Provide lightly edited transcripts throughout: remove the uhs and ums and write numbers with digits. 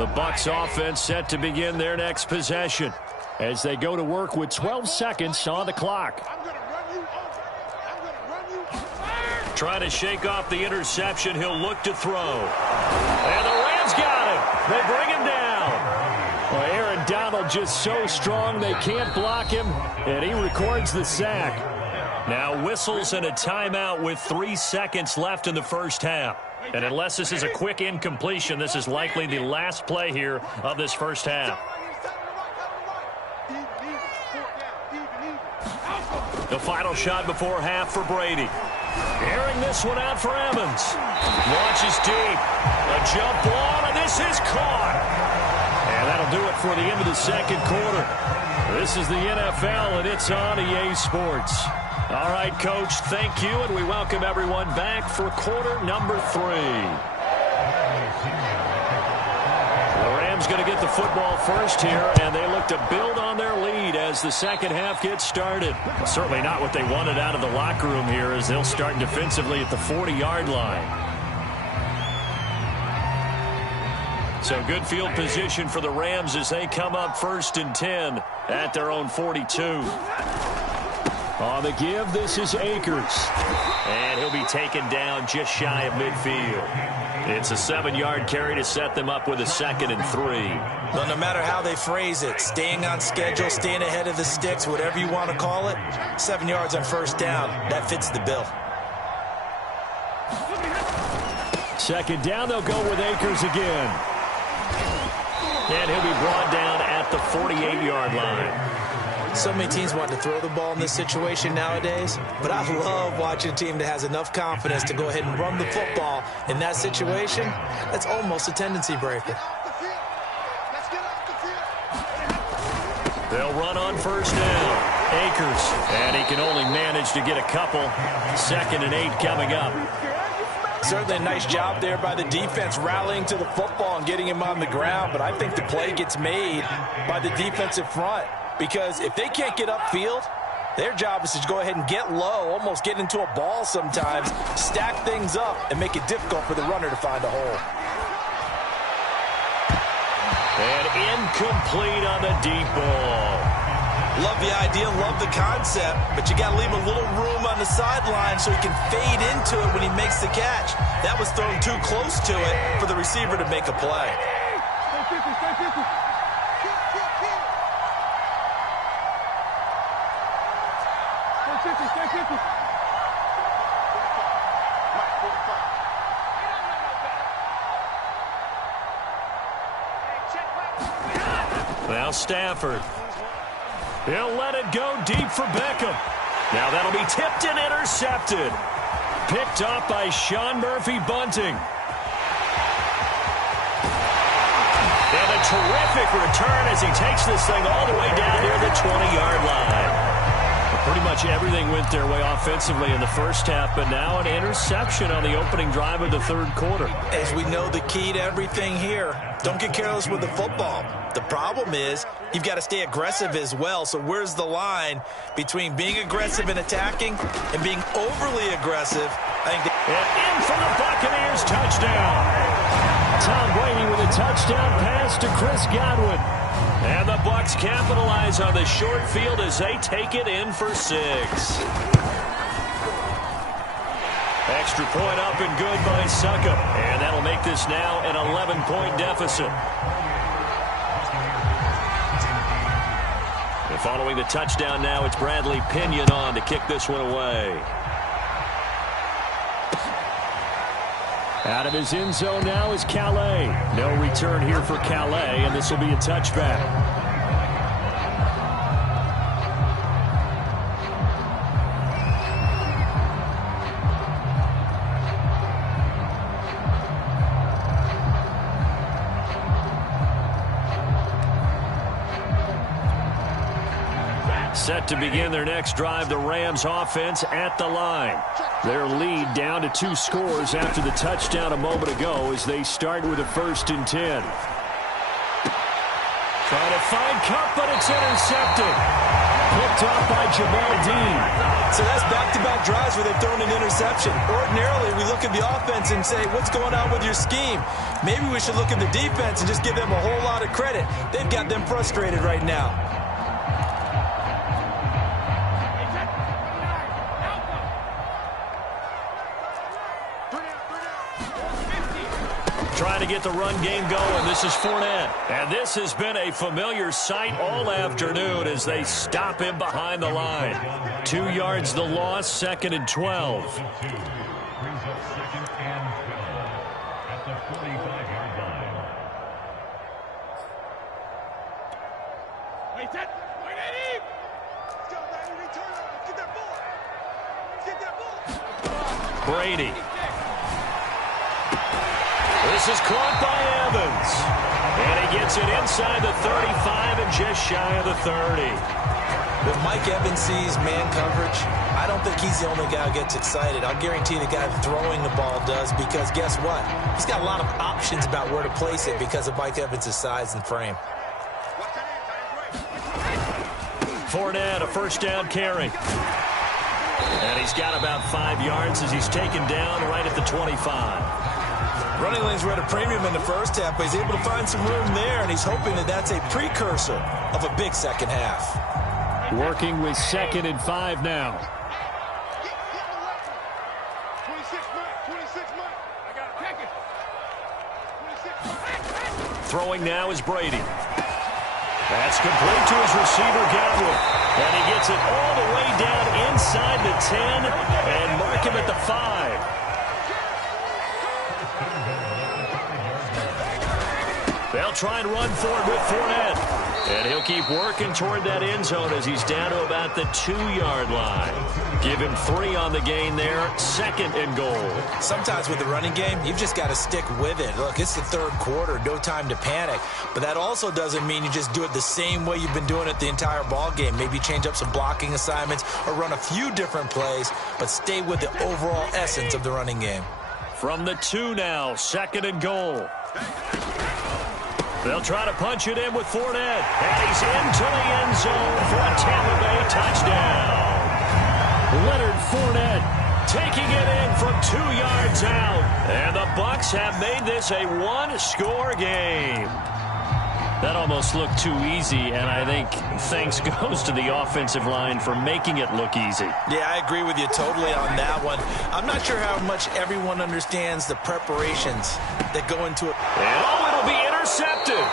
The Bucs offense set to begin their next possession as they go to work with 12 seconds on the clock. Trying to shake off the interception. He'll look to throw. And the Rams got him. They bring him down. Well, Aaron Donald just so strong they can't block him, and he records the sack. Now whistles and a timeout with 3 seconds left in the first half. And unless this is a quick incompletion, this is likely the last play here of this first half. The final shot before half for Brady. Airing this one out for Evans. Launches deep. A jump ball, and this is caught. And that'll do it for the end of the second quarter. This is the NFL, and it's on EA Sports. All right, Coach, thank you, and we welcome everyone back for quarter number 3. The Rams going to get the football first here, and they look to build on their lead as the second half gets started. Certainly not what they wanted out of the locker room here, as they'll start defensively at the 40-yard line. So good field position for the Rams as they come up 1st and 10 at their own 42. On the give, this is Akers. And he'll be taken down just shy of midfield. It's a 7-yard carry to set them up with a 2nd and 3. Well, no matter how they phrase it, staying on schedule, staying ahead of the sticks, whatever you want to call it, 7 yards on first down, that fits the bill. 2nd down, they'll go with Akers again. And he'll be brought down at the 48-yard line. So many teams want to throw the ball in this situation nowadays, but I love watching a team that has enough confidence to go ahead and run the football in that situation. That's almost a tendency breaker. They'll run on first down. Akers, and he can only manage to get a couple. 2nd and 8 coming up. Certainly a nice job there by the defense rallying to the football and getting him on the ground, but I think the play gets made by the defensive front. Because if they can't get upfield, their job is to go ahead and get low, almost get into a ball sometimes, stack things up, and make it difficult for the runner to find a hole. And incomplete on the deep ball. Love the idea, love the concept, but you got to leave a little room on the sideline so he can fade into it when he makes the catch. That was thrown too close to it for the receiver to make a play. Now Stafford. He'll let it go deep for Beckham. Now that'll be tipped and intercepted. Picked up by Sean Murphy-Bunting. And a terrific return as he takes this thing all the way down near the 20-yard line. Pretty much everything went their way offensively in the first half, but now an interception on the opening drive of the third quarter. As we know, the key to everything here, don't get careless with the football. The problem is you've got to stay aggressive as well. So where's the line between being aggressive and attacking and being overly aggressive? I think and in for the Buccaneers, touchdown. Tom Brady with a touchdown pass to Chris Godwin. And the Bucs capitalize on the short field as they take it in for 6. Extra point up and good by Succop. And that'll make this now an 11-point deficit. And following the touchdown now, it's Bradley Pinion on to kick this one away. Out of his end zone now is Calais. No return here for Calais, and this will be a touchback. Set to begin their next drive, the Rams offense at the line. Their lead down to 2 scores after the touchdown a moment ago as they start with a 1st and 10. Trying to find Kupp, but it's intercepted. Picked up by Jamel Dean. So that's back-to-back drives where they've thrown an interception. Ordinarily, we look at the offense and say, what's going on with your scheme? Maybe we should look at the defense and just give them a whole lot of credit. They've got them frustrated right now. Trying to get the run game going. This is Fournette. And this has been a familiar sight all afternoon as they stop him behind the line. 2 yards the loss, 2nd and 12. Brady. This is caught by Evans. And he gets it inside the 35 and just shy of the 30. When Mike Evans sees man coverage, I don't think he's the only guy who gets excited. I'll guarantee the guy throwing the ball does, because guess what? He's got a lot of options about where to place it because of Mike Evans' size and frame. Fournette, a first down carry. And he's got about 5 yards as he's taken down right at the 25. Running lanes were at a premium in the first half, but he's able to find some room there, and he's hoping that that's a precursor of a big second half. Working with 2nd and 5 now. Throwing now is Brady. That's complete to his receiver, Godwin. And he gets it all the way down inside the 10 and mark him at the 5. They'll try and run for it with Fournette. And he'll keep working toward that end zone as he's down to about the 2-yard line. Give him 3 on the gain there, 2nd and goal. Sometimes with the running game, you've just got to stick with it. Look, it's the 3rd quarter, no time to panic. But that also doesn't mean you just do it the same way you've been doing it the entire ball game. Maybe change up some blocking assignments or run a few different plays, but stay with the overall essence of the running game. From the 2 now, 2nd and goal. They'll try to punch it in with Fournette. And he's into the end zone for a Tampa Bay touchdown. Leonard Fournette taking it in from 2 yards out. And the Bucs have made this a 1-score game. That almost looked too easy, and I think thanks goes to the offensive line for making it look easy. Yeah, I agree with you totally on that one. I'm not sure how much everyone understands the preparations that go into it. And it'll be intercepted.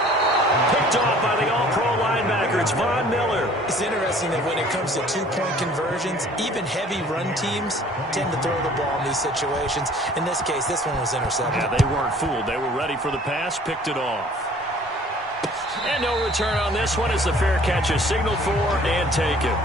Picked off by the all-pro linebacker. It's Von Miller. It's interesting that when it comes to two-point conversions, even heavy run teams tend to throw the ball in these situations. In this case, this one was intercepted. Yeah, they weren't fooled. They were ready for the pass, picked it off. And no return on this one as the fair catch is signaled for and taken.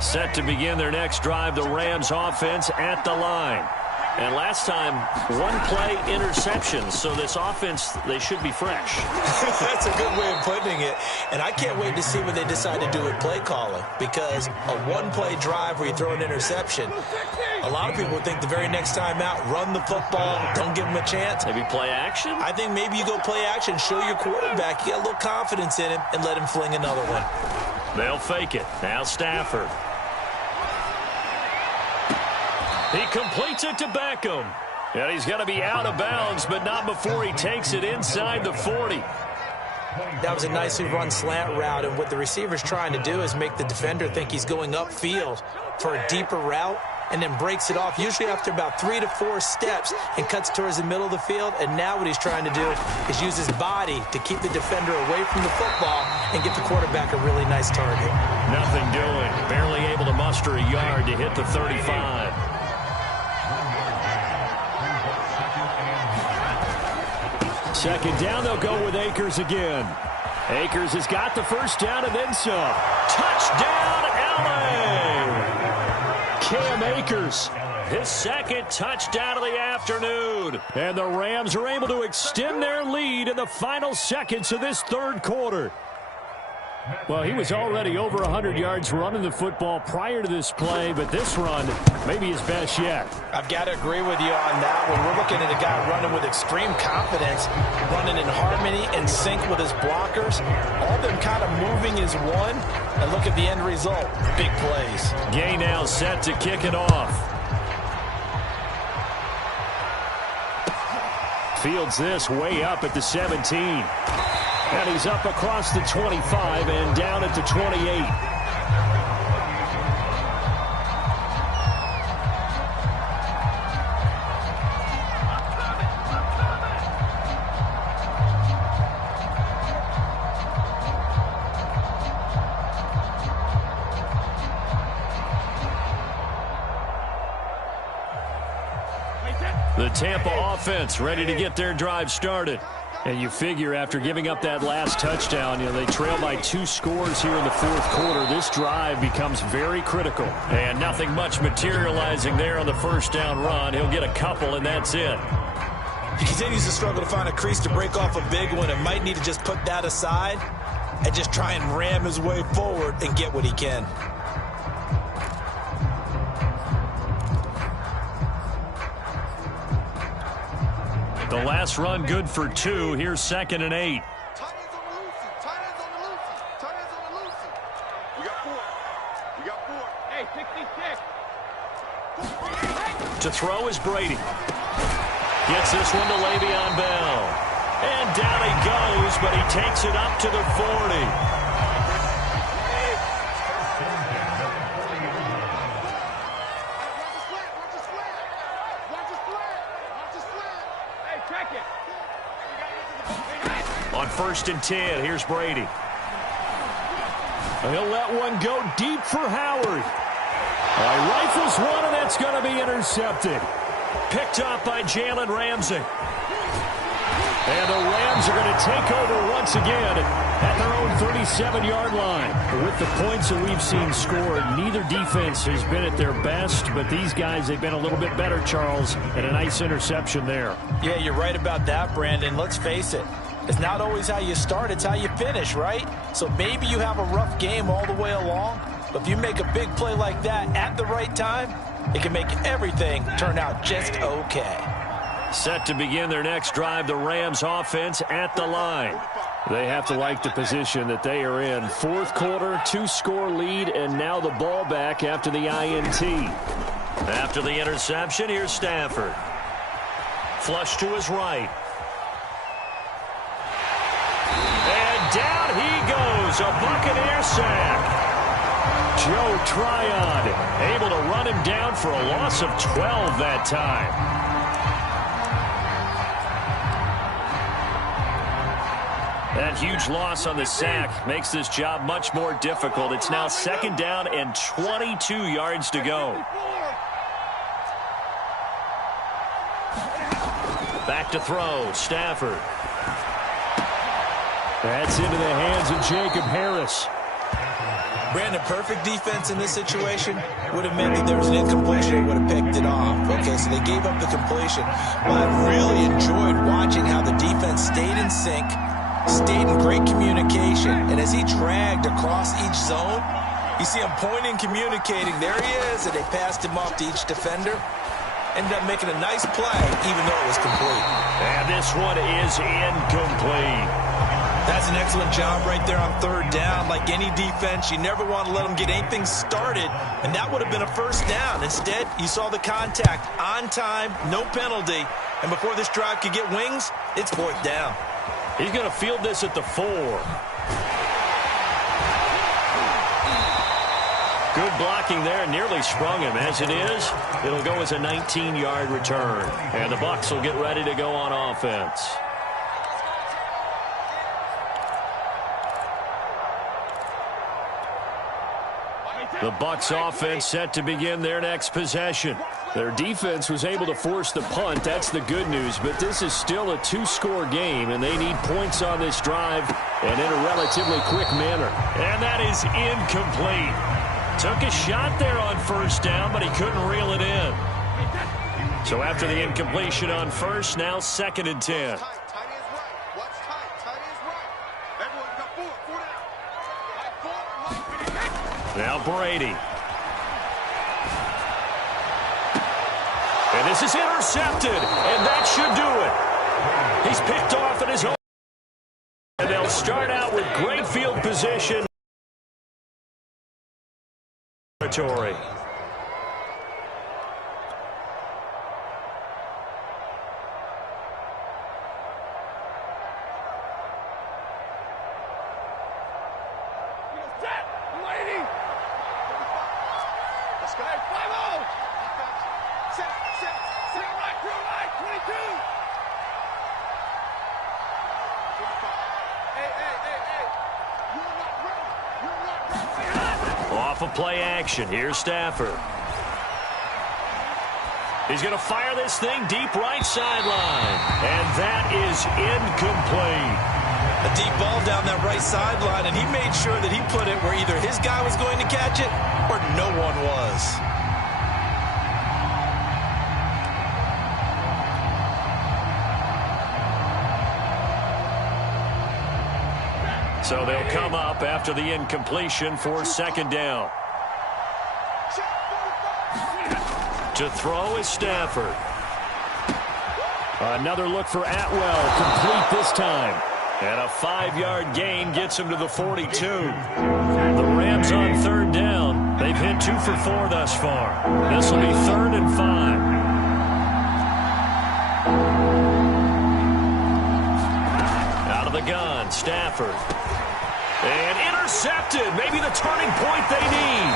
Set to begin their next drive, the Rams offense at the line. And last time, 1-play interceptions, so this offense, they should be fresh. That's a good way of putting it. And I can't wait to see what they decide to do with play calling, because a 1-play drive where you throw an interception, a lot of people think the very next time out, run the football, don't give them a chance. Maybe play action? I think maybe you go play action, show your quarterback you got a little confidence in him, and let him fling another one. They'll fake it. Now Stafford. He completes it to Beckham. And he's going to be out of bounds, but not before he takes it inside the 40. That was a nicely run slant route, and what the receiver's trying to do is make the defender think he's going upfield for a deeper route, and then breaks it off, usually after about 3 to 4 steps, and cuts towards the middle of the field. And now what he's trying to do is use his body to keep the defender away from the football and get the quarterback a really nice target. Nothing doing. Barely able to muster a yard to hit the 35. Second down, they'll go with Akers again. Akers has got the first down and then some. Touchdown, L.A. Cam Akers, his second touchdown of the afternoon. And the Rams are able to extend their lead in the final seconds of this third quarter. Well, he was already over 100 yards running the football prior to this play, but this run may be his best yet. I've got to agree with you on that one. We're looking at a guy running with extreme confidence, running in harmony and sync with his blockers. All of them kind of moving as one. And look at the end result. Big plays. Gay now set to kick it off. Fields this way up at the 17. And he's up across the 25 and down at the 28. The Tampa offense ready to get their drive started. And you figure after giving up that last touchdown, they trail by 2 scores here in the fourth quarter. This drive becomes very critical. And nothing much materializing there on the first down run. He'll get a couple, and that's it. He continues to struggle to find a crease to break off a big one and might need to just put that aside and just try and ram his way forward and get what he can. The last run good for 2. Here's 2nd and 8. To throw is Brady. Gets this one to Le'Veon Bell. And down he goes, but he takes it up to the 40. On 1st and 10, here's Brady. He'll let one go deep for Howard. He rifles one, and that's going to be intercepted. Picked up by Jalen Ramsey. And the Rams are going to take over once again at their own 37-yard line. With the points that we've seen scored, neither defense has been at their best, but these guys, they've been a little bit better, Charles, and a nice interception there. Yeah, you're right about that, Brandon. Let's face it. It's not always how you start, it's how you finish, right? So maybe you have a rough game all the way along, but if you make a big play like that at the right time, it can make everything turn out just okay. Set to begin their next drive, the Rams offense at the line. They have to like the position that they are in. Fourth quarter, 2-score lead, and now the ball back after the INT. After the interception, here's Stafford. Flush to his right. And down he goes, a Buccaneer sack. Joe Tryon able to run him down for a loss of 12 that time. That huge loss on the sack makes this job much more difficult. It's now 2nd down and 22 yards to go. Back to throw, Stafford. That's into the hands of Jacob Harris. Brandon, perfect defense in this situation would have meant that there was an incompletion and would have picked it off. Okay, so they gave up the completion. But I really enjoyed watching how the defense stayed in sync, stayed in great communication, and as he dragged across each zone, you see him pointing, communicating. There he is, and they passed him off to each defender. Ended up making a nice play, even though it was complete. And this one is incomplete. That's an excellent job right there on 3rd down. Like any defense, you never want to let them get anything started, and that would have been a 1st down. Instead, you saw the contact on time, no penalty, and before this drive could get wings, it's 4th down. He's going to field this at the 4. Good blocking there, nearly sprung him. As it is, it'll go as a 19-yard return. And the Bucs will get ready to go on offense. The Bucs offense set to begin their next possession. Their defense was able to force the punt. That's the good news. But this is still a 2-score game, and they need points on this drive and in a relatively quick manner. And that is incomplete. Took a shot there on 1st down, but he couldn't reel it in. So after the incompletion on 1st, now 2nd and 10. Now Brady. And this is intercepted, and that should do it. He's picked off at his own. And they'll start out with great field position. Territory. Off of play action. Here's Stafford. He's going to fire this thing deep right sideline. And that is incomplete. A deep ball down that right sideline, and he made sure that he put it where either his guy was going to catch it or no one was. So they'll come up after the incompletion for second down. To throw is Stafford. Another look for Atwell, complete this time. And a 5-yard gain gets him to the 42. The Rams on third down. They've hit 2 for 4 thus far. This will be 3rd and 5. Out of the gun, Stafford. And intercepted. Maybe the turning point they need.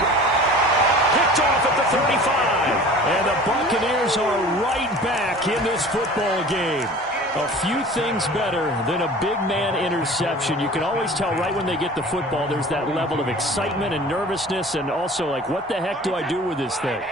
Picked off at the 35. And the Buccaneers are right back in this football game. A few things better than a big man interception. You can always tell right when they get the football, there's that level of excitement and nervousness, and also like, what the heck do I do with this thing?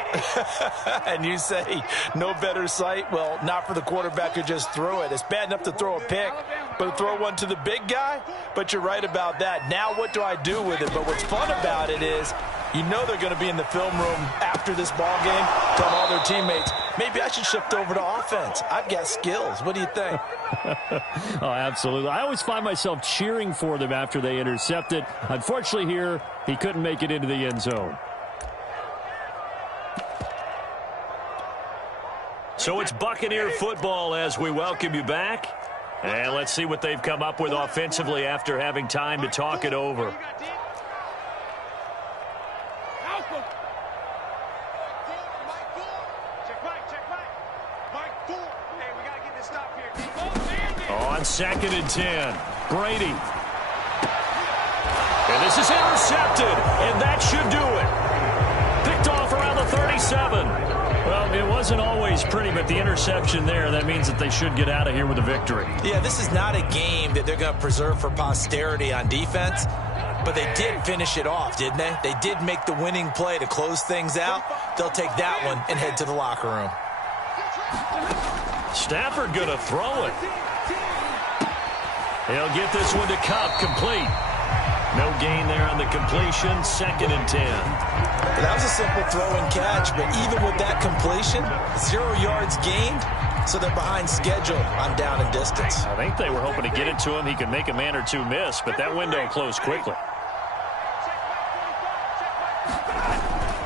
And you say, no better sight? Well, not for the quarterback who just threw it. It's bad enough to throw a pick, but to throw one to the big guy? But you're right about that. Now what do I do with it? But what's fun about it is, you know they're going to be in the film room after this ball game, telling all their teammates, maybe I should shift over to offense. I've got skills. What do you think? Oh, absolutely. I always find myself cheering for them after they intercept it. Unfortunately here, he couldn't make it into the end zone. So it's Buccaneer football as we welcome you back. And let's see what they've come up with offensively after having time to talk it over. On 2nd and 10, Brady. And this is intercepted, and that should do it. Picked off around the 37. Well, it wasn't always pretty, but the interception there, that means that they should get out of here with a victory. Yeah, this is not a game that they're going to preserve for posterity on defense, but they did finish it off, didn't they? They did make the winning play to close things out. They'll take that one and head to the locker room. Stafford going to throw it. He'll get this one to Cup, complete. No gain there on the completion, 2nd and 10. That was a simple throw and catch, but even with that completion, 0 yards gained, so they're behind schedule on down and distance. I think they were hoping to get it to him. He could make a man or two miss, but that window closed quickly.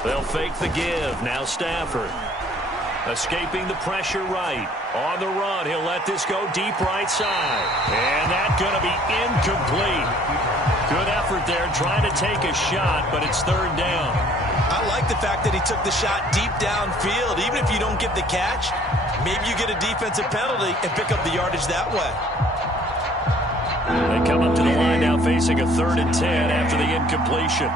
They'll fake the give. Now Stafford. Escaping the pressure right. On the run, he'll let this go deep right side. And that's going to be incomplete. Good effort there trying to take a shot, but it's 3rd down. I like the fact that he took the shot deep downfield. Even if you don't get the catch, maybe you get a defensive penalty and pick up the yardage that way. They come up to the line now facing a 3rd and 10 after the incompletion.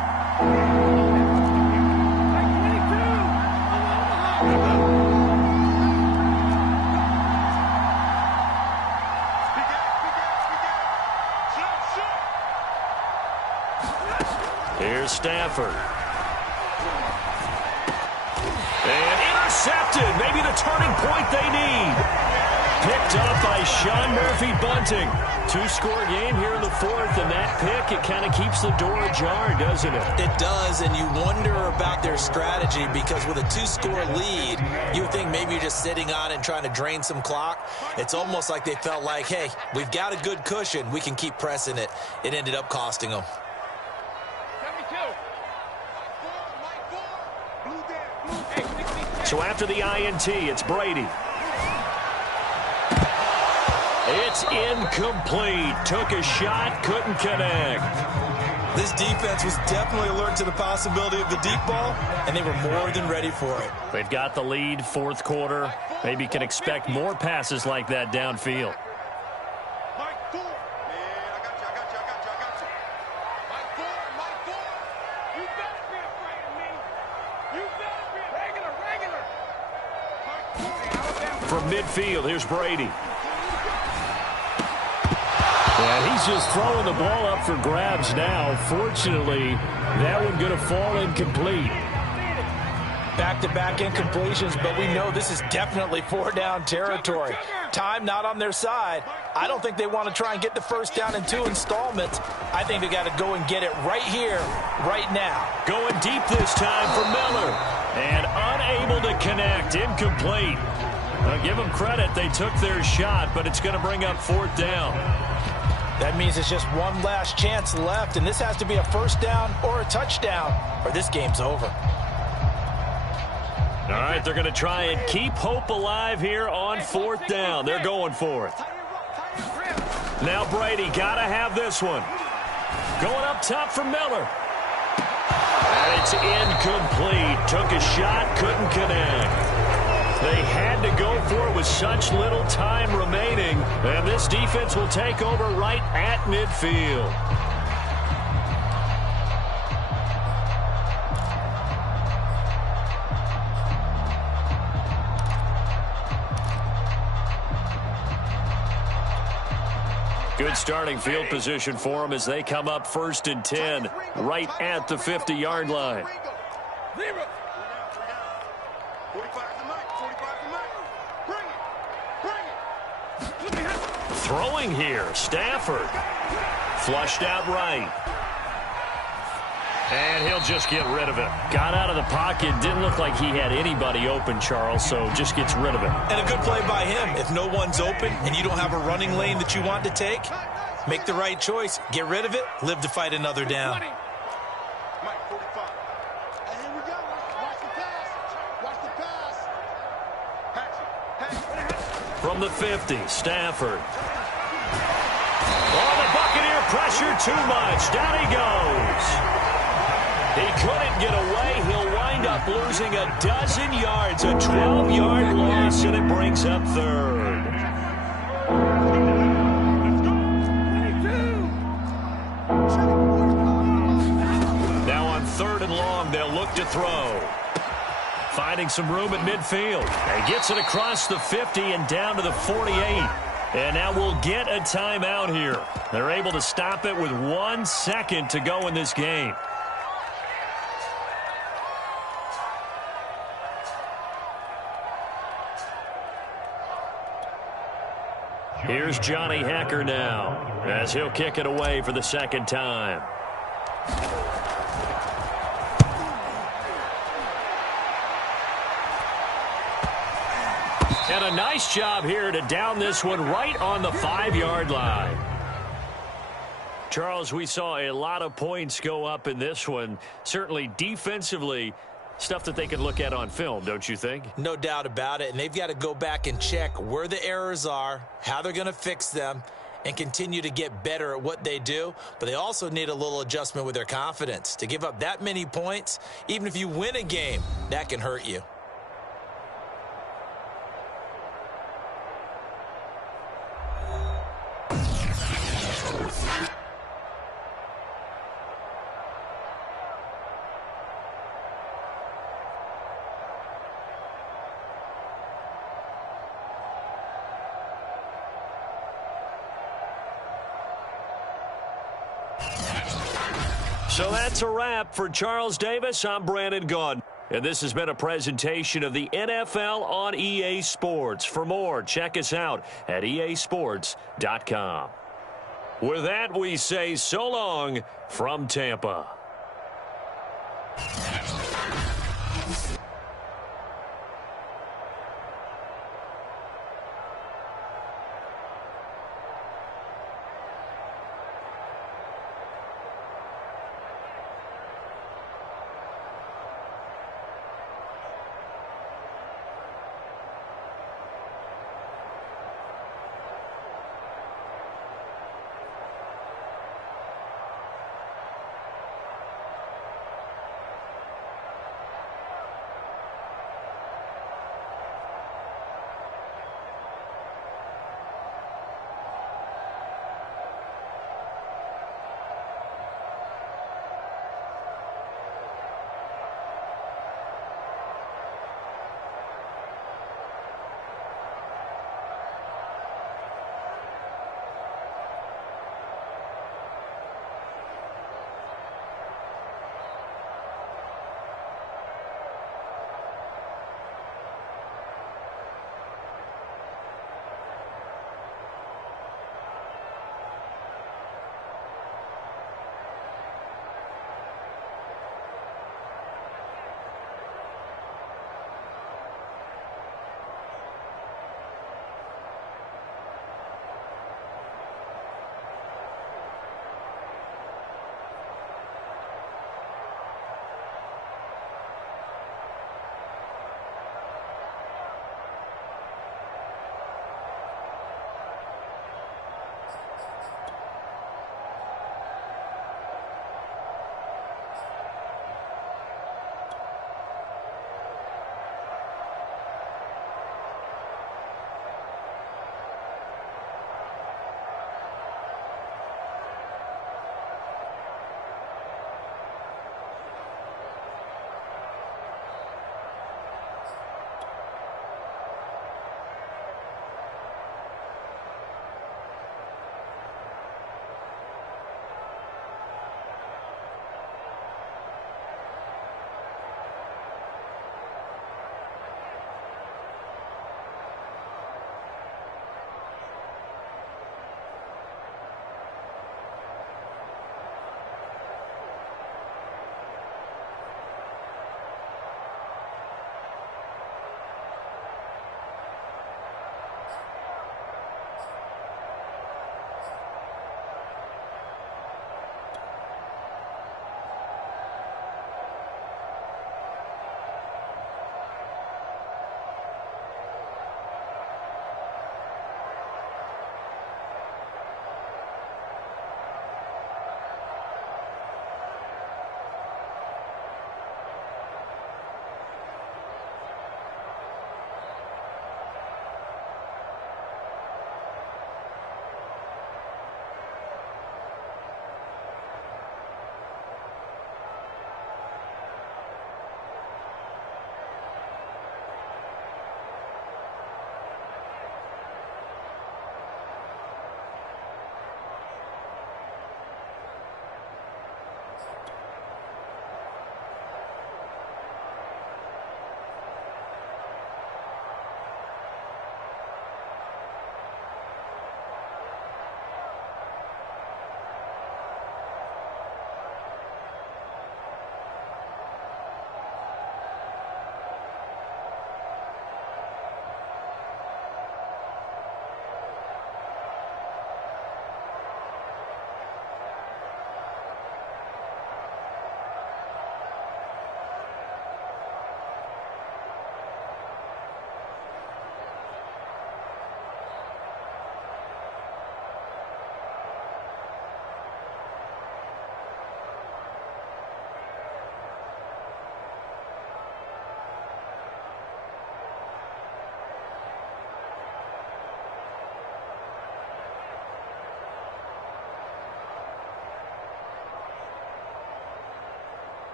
Here's Stafford. And intercepted. Maybe the turning point they need. Picked up by Sean Murphy-Bunting. 2-score game here in the 4th, and that pick, it kind of keeps the door ajar, doesn't it? It does, and you wonder about their strategy because with a 2-score lead, you would think maybe you're just sitting on and trying to drain some clock. It's almost like they felt like, hey, we've got a good cushion. We can keep pressing it. It ended up costing them. So after the INT, it's Brady. It's incomplete. Took a shot, couldn't connect. This defense was definitely alert to the possibility of the deep ball, and they were more than ready for it. They've got the lead, fourth quarter. Maybe can expect more passes like that downfield. From midfield, here's Brady. And he's just throwing the ball up for grabs now. Fortunately, that one going to fall incomplete. Back-to-back incompletions, but we know this is definitely four-down territory. Time not on their side. I don't think they want to try and get the first down in 2 installments. I think they got to go and get it right here, right now. Going deep this time for Miller. And unable to connect. Incomplete. Give them credit. They took their shot, but it's going to bring up 4th down. That means it's just one last chance left, and this has to be a first down or a touchdown, or this game's over. All right, they're going to try and keep hope alive here on 4th down. They're going for it. Now Brady got to have this one. Going up top for Miller. And it's incomplete. Took a shot, couldn't connect. They had to go for it with such little time remaining. And this defense will take over right at midfield. Good starting field position for them as they come up 1st and 10 right at the 50-yard line. Throwing here, Stafford. Flushed out right. And he'll just get rid of it. Got out of the pocket. Didn't look like he had anybody open, Charles, so just gets rid of it. And a good play by him. If no one's open and you don't have a running lane that you want to take, make the right choice. Get rid of it. Live to fight another down. From the 50, Stafford. Oh, the Buccaneer pressure too much. Down he goes. He couldn't get away. He'll wind up losing a dozen yards. A 12-yard loss, and it brings up 3rd. Now on 3rd and long, they'll look to throw. Finding some room at midfield. And gets it across the 50 and down to the 48. And now we'll get a timeout here. They're able to stop it with 1 second to go in this game. Here's Johnny Hecker now as he'll kick it away for the 2nd time. And a nice job here to down this one right on the 5-yard line. Charles, we saw a lot of points go up in this one. Certainly defensively, stuff that they can look at on film, don't you think? No doubt about it. And they've got to go back and check where the errors are, how they're going to fix them, and continue to get better at what they do. But they also need a little adjustment with their confidence. To give up that many points, even if you win a game, that can hurt you. So that's a wrap for Charles Davis. I'm Brandon Gaudin. And this has been a presentation of the NFL on EA Sports. For more, check us out at easports.com. With that, we say so long from Tampa.